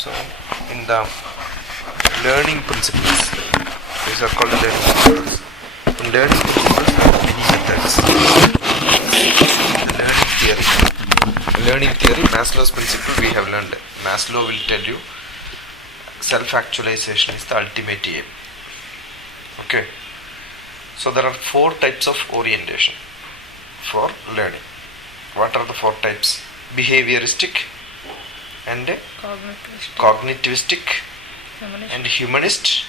So, in the learning principles, these are called learning principles. In learning principles, there are many methods. The learning theory, Maslow's principle we have learned. Maslow will tell you self-actualization is the ultimate aim. Okay. So there are 4 types of orientation for learning. What are the 4 types? Behavioristic and cognitivistic and humanist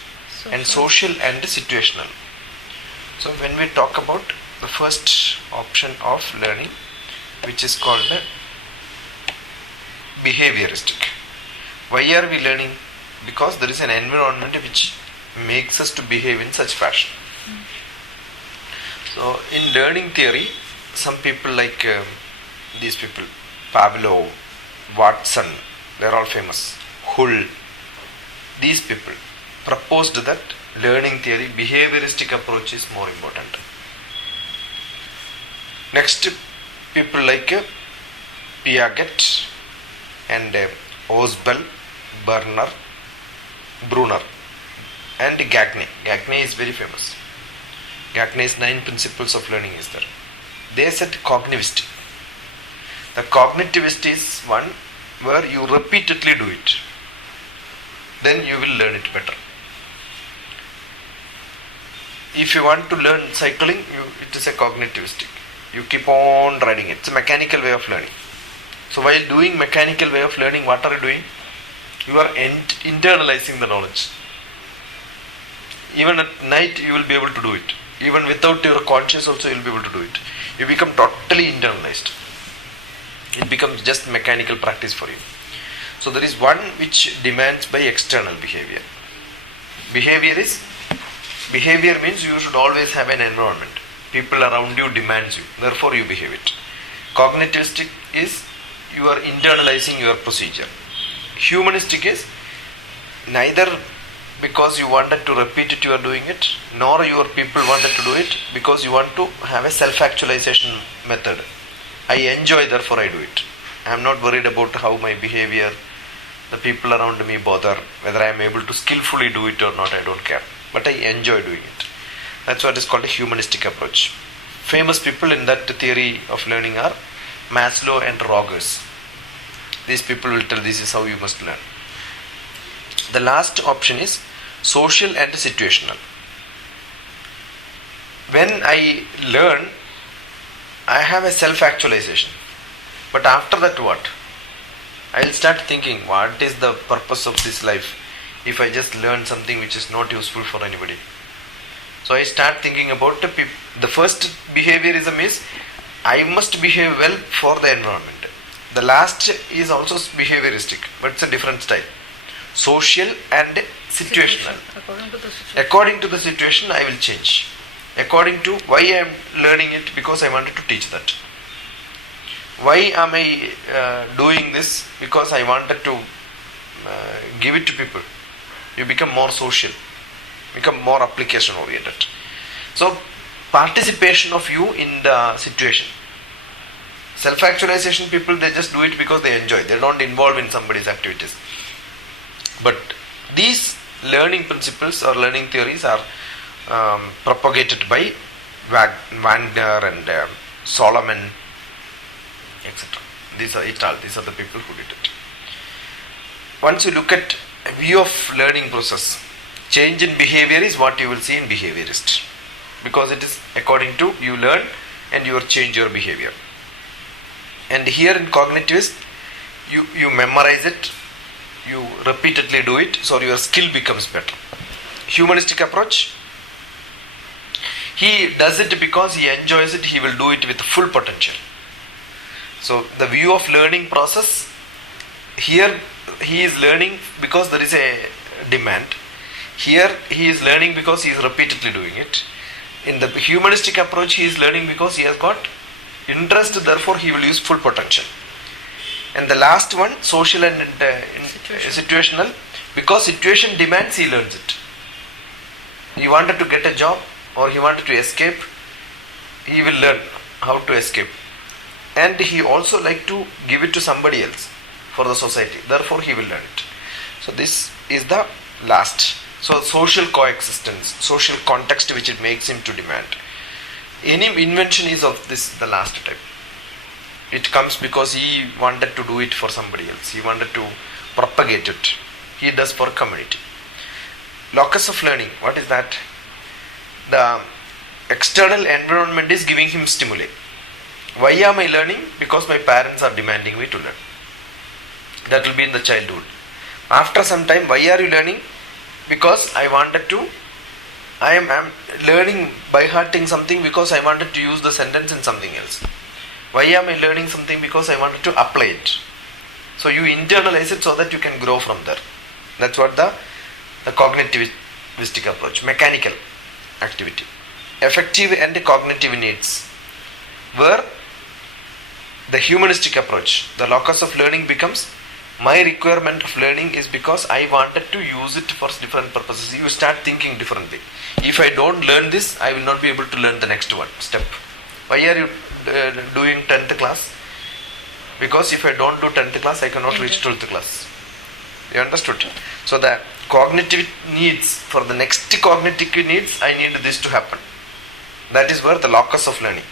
and social and situational. So when we talk about the first option of learning, which is called behavioristic. Why are we learning? Because there is an environment which makes us to behave in such fashion. So in learning theory, some people like these people, Pavlov, Watson, they are all famous, Hull, these people proposed that learning theory, behavioristic approach is more important. Next, people like Piaget and Osbel, Brunner and Gagne. Gagne is very famous. Gagne's 9 principles of learning is there. They said cognitivist. The cognitivist is one where you repeatedly do it. Then you will learn it better. If you want to learn cycling, it is a cognitivistic. You keep on riding it. It's a mechanical way of learning. So while doing mechanical way of learning, what are you doing? You are internalizing the knowledge. Even at night you will be able to do it. Even without your conscious also you will be able to do it. You become totally internalized. It becomes just mechanical practice for you. So there is one which demands by external behavior. Behavior means you should always have an environment. People around you demands you. Therefore you behave it. Cognitivistic is you are internalizing your procedure. Humanistic is neither because you wanted to repeat it you are doing it, nor your people wanted to do it because you want to have a self-actualization method. I enjoy, therefore I do it. I am not worried about how my behavior, the people around me bother, whether I am able to skillfully do it or not, I don't care. But I enjoy doing it. That's what is called a humanistic approach. Famous people in that theory of learning are Maslow and Rogers. These people will tell this is how you must learn. The last option is social and situational. When I learn, I have a self-actualization. But after that what? I will start thinking, what is the purpose of this life if I just learn something which is not useful for anybody? So I start thinking about the first behaviorism is I must behave well for the environment. The last is also behavioristic, but it's a different style. Social and situational. According to the situation, I will change. According to why I am learning it, because I wanted to teach that. Why am I doing this? Because I wanted to give it to people. You become more social, become more application oriented. So participation of you in the situation. Self-actualization people, they just do it because they enjoy. They don't involve in somebody's activities. But these learning principles or learning theories are propagated by Wagner and Solomon, etc. These are the people who did it. Once you look at a view of learning process, change in behavior is what you will see in behaviorist. Because it is according to you learn and you change your behavior. And here in cognitivist, you memorize it, you repeatedly do it, so your skill becomes better. Humanistic approach, he does it because he enjoys it, he will do it with full potential. So the view of learning process, here he is learning because there is a demand. Here he is learning because he is repeatedly doing it. In the humanistic approach, he is learning because he has got interest, therefore he will use full potential. And the last one, social and situational, because situation demands, he learns it. He wanted to get a job or he wanted to escape, he will learn how to escape. And he also like to give it to somebody else for the society, therefore he will learn it. So this is the last. So social coexistence, social context which it makes him to demand. Any invention is of this the last type. It comes because he wanted to do it for somebody else. He wanted to propagate it. He does for community. Locus of learning, what is that? The external environment is giving him stimuli. Why am I learning? Because my parents are demanding me to learn. That will be in the childhood. After some time, why are you learning? Because I wanted to, I am learning by hearting something because I wanted to use the sentence in something else. Why am I learning something? Because I wanted to apply it. So you internalize it so that you can grow from there. That's what the cognitivistic approach, mechanical activity. Affective and cognitive needs. Where the humanistic approach, the locus of learning becomes, my requirement of learning is because I wanted to use it for different purposes. You start thinking differently. If I don't learn this, I will not be able to learn the next one step. Why are you doing 10th class? Because if I don't do 10th class, I cannot reach 12th class. You understood? So the cognitive needs, for the next cognitive needs, I need this to happen. That is where the locus of learning.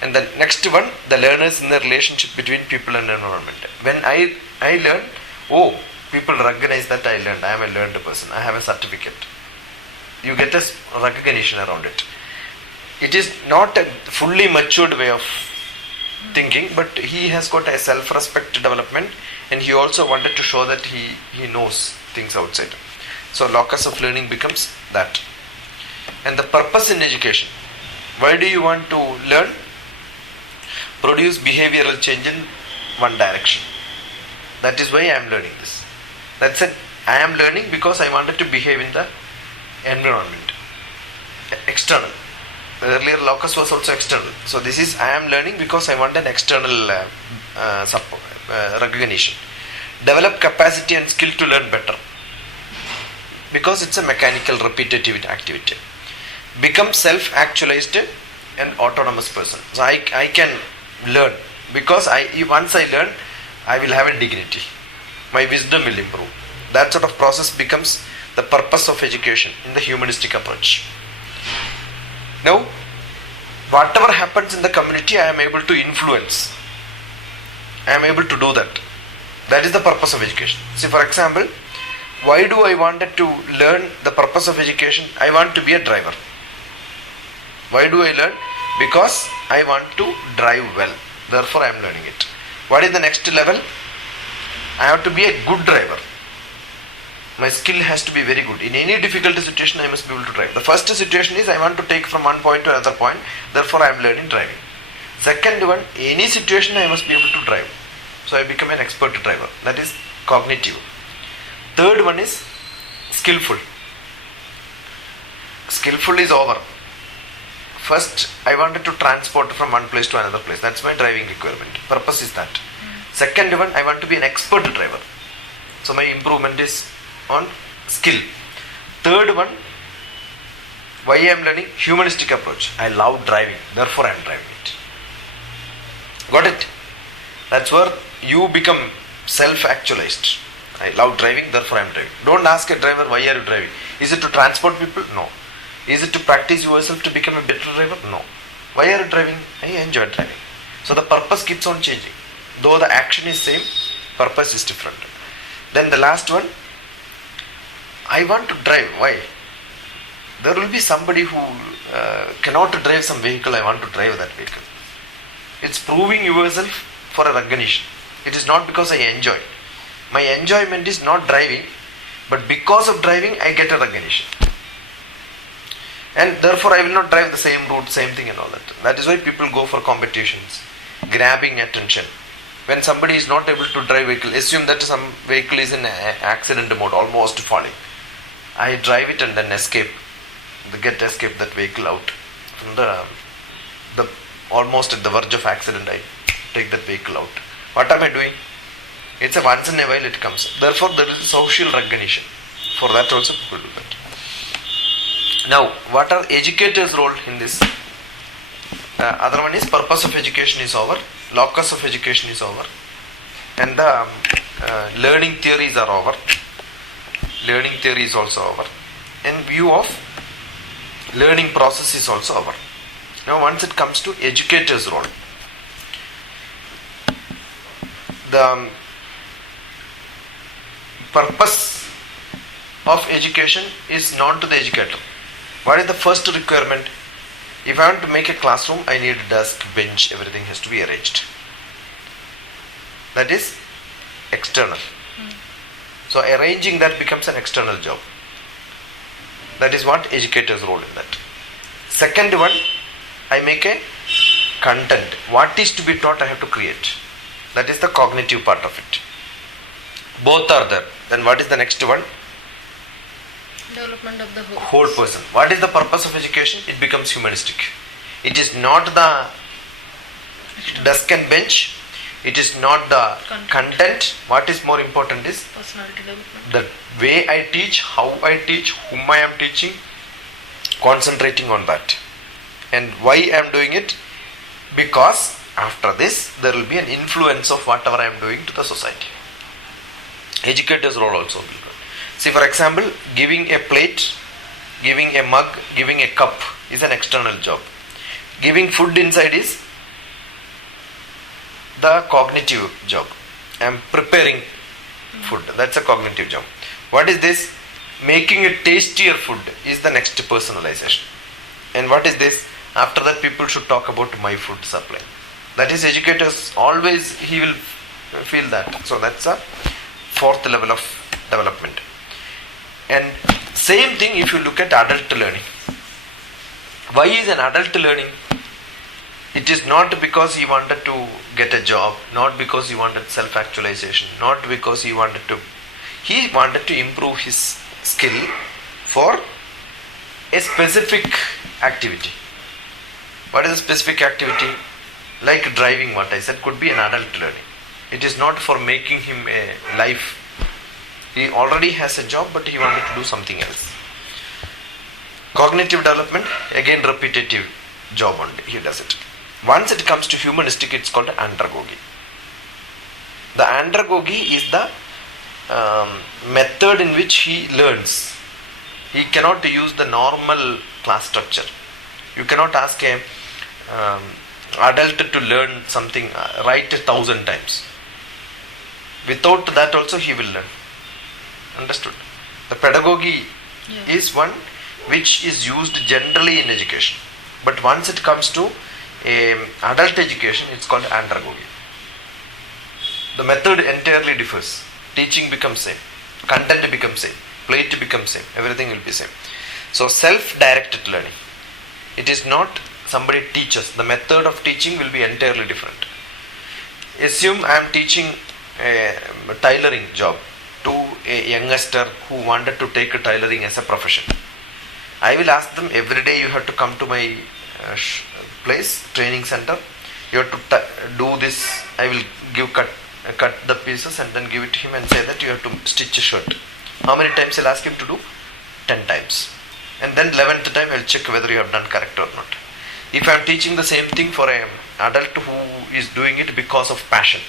And the next one, the learners in the relationship between people and environment. When I learn, oh, people recognize that I learned. I am a learned person. I have a certificate. You get a recognition around it. It is not a fully matured way of thinking, but he has got a self-respect development, and he also wanted to show that he knows things outside. So locus of learning becomes that. And the purpose in education. Why do you want to learn? Produce behavioral change in one direction. That is why I am learning this. That's it. I am learning because I wanted to behave in the environment. External. Earlier locus was also external. So this is, I am learning because I want an external recognition. Develop capacity and skill to learn better. Because it's a mechanical repetitive activity. Become self-actualized and autonomous person. So I can learn because once I learn, I will have a dignity. My wisdom will improve. That sort of process becomes the purpose of education in the humanistic approach. Now, whatever happens in the community, I am able to influence. I am able to do that. That is the purpose of education. See, for example, why do I wanted to learn the purpose of education? I want to be a driver. Why do I learn? Because I want to drive well. Therefore, I am learning it. What is the next level? I have to be a good driver. My skill has to be very good. In any difficult situation, I must be able to drive. The first situation is I want to take from one point to another point. Therefore, I am learning driving. Second one, any situation I must be able to drive. So, I become an expert driver. That is cognitive. Third one is skillful. Skillful is over. First, I wanted to transport from one place to another place. That's my driving requirement. Purpose is that. Second one, I want to be an expert driver. So my improvement is on skill. Third one, why I am learning? Humanistic approach. I love driving. Therefore, I am driving it. Got it? That's where you become self-actualized. I love driving. Therefore, I am driving. Don't ask a driver, why are you driving? Is it to transport people? No. Is it to practice yourself to become a better driver? No. Why are you driving? I enjoy driving. So the purpose keeps on changing. Though the action is same, purpose is different. Then the last one, I want to drive. Why? There will be somebody who cannot drive some vehicle. I want to drive that vehicle. It's proving yourself for a recognition. It is not because I enjoy. My enjoyment is not driving, but because of driving, I get a recognition. And therefore, I will not drive the same route, same thing and all that. That is why people go for competitions, grabbing attention. When somebody is not able to drive vehicle, assume that some vehicle is in accident mode, almost falling. I drive it and then escape that vehicle out from the almost at the verge of accident. I take that vehicle out. What am I doing? It's a once in a while it comes. Therefore, there is social recognition. For that also people do that. Now, what are educators' role in this? The other one is purpose of education is over, locus of education is over, and the learning theories are over. learning theory is also over, and view of learning process is also over. Now once it comes to educator's role, the purpose of education is known to the educator. What is the first requirement? If I want to make a classroom, I need a desk, bench, everything has to be arranged. That is external. So arranging that becomes an external job. That is what educator's role in that. Second one, I make a content. What is to be taught I have to create. That is the cognitive part of it. Both are there. Then what is the next one? Development of the Whole person. What is the purpose of education? It becomes humanistic. It is not the desk and bench. It is not the content. What is more important is personality development. the way I teach, how I teach, whom I am teaching, concentrating on that. And why I am doing it? Because after this there will be an influence of whatever I am doing to the society. Educator's role also will go. See, for example, giving a plate, giving a mug, giving a cup is an external job. Giving food inside is the cognitive job. I am preparing food. That's a cognitive job. What is this? Making a tastier food is the next personalization. And what is this? After that, people should talk about my food supply. That is, educators always, he will feel that. So that's a fourth level of development. And same thing if you look at adult learning. Why is an adult learning? It is not because he wanted to get a job, not because he wanted self-actualization, not because he wanted to improve his skill for a specific activity. What is a specific activity? Like driving, what I said, could be an adult learning. It is not for making him a life. He already has a job, but he wanted to do something else. Cognitive development, again repetitive job only, he does it. Once it comes to humanistic, it's called andragogy. The andragogy is the method in which he learns. He cannot use the normal class structure. You cannot ask a adult to learn something, write 1,000 times. Without that also he will learn. Understood? The pedagogy is one which is used generally in education. But once it comes to adult education, it's called andragogy. The method entirely differs. Teaching becomes same. Content becomes same. Plate becomes same. Everything will be same. So self-directed learning. It is not somebody teaches. The method of teaching will be entirely different. Assume I am teaching a tailoring job to a youngster who wanted to take tailoring as a profession. I will ask them, every day you have to come to my place, training center. You have to do this. I will cut the pieces and then give it to him and say that you have to stitch a shirt. How many times I'll ask him to do? 10 times. And then 11th time I'll check whether you have done correct or not. If I am teaching the same thing for an adult who is doing it because of passion,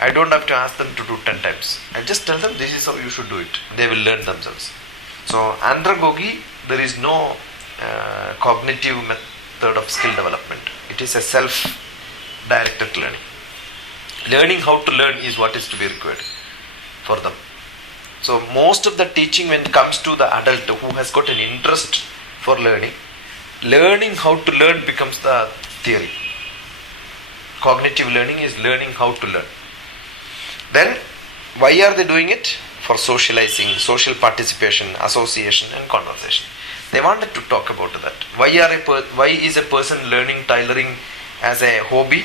I don't have to ask them to do 10 times. I just tell them this is how you should do it. They will learn themselves. So andragogy, there is no cognitive method of skill development. It is a self-directed learning. Learning how to learn is what is to be required for them. So most of the teaching, when it comes to the adult who has got an interest for learning how to learn becomes the theory. Cognitive learning is learning how to learn. Then why are they doing it? For socializing, social participation, association and conversation. They wanted to talk about that. Why is a person learning tailoring as a hobby?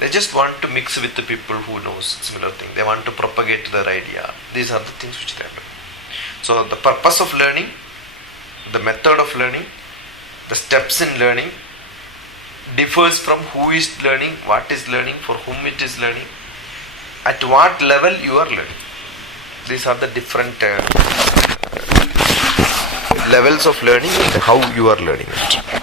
They just want to mix with the people who knows similar thing. They want to propagate their idea. These are the things which they are doing. So the purpose of learning, the method of learning, the steps in learning differs from who is learning, what is learning, for whom it is learning, at what level you are learning. These are the different levels of learning and how you are learning it.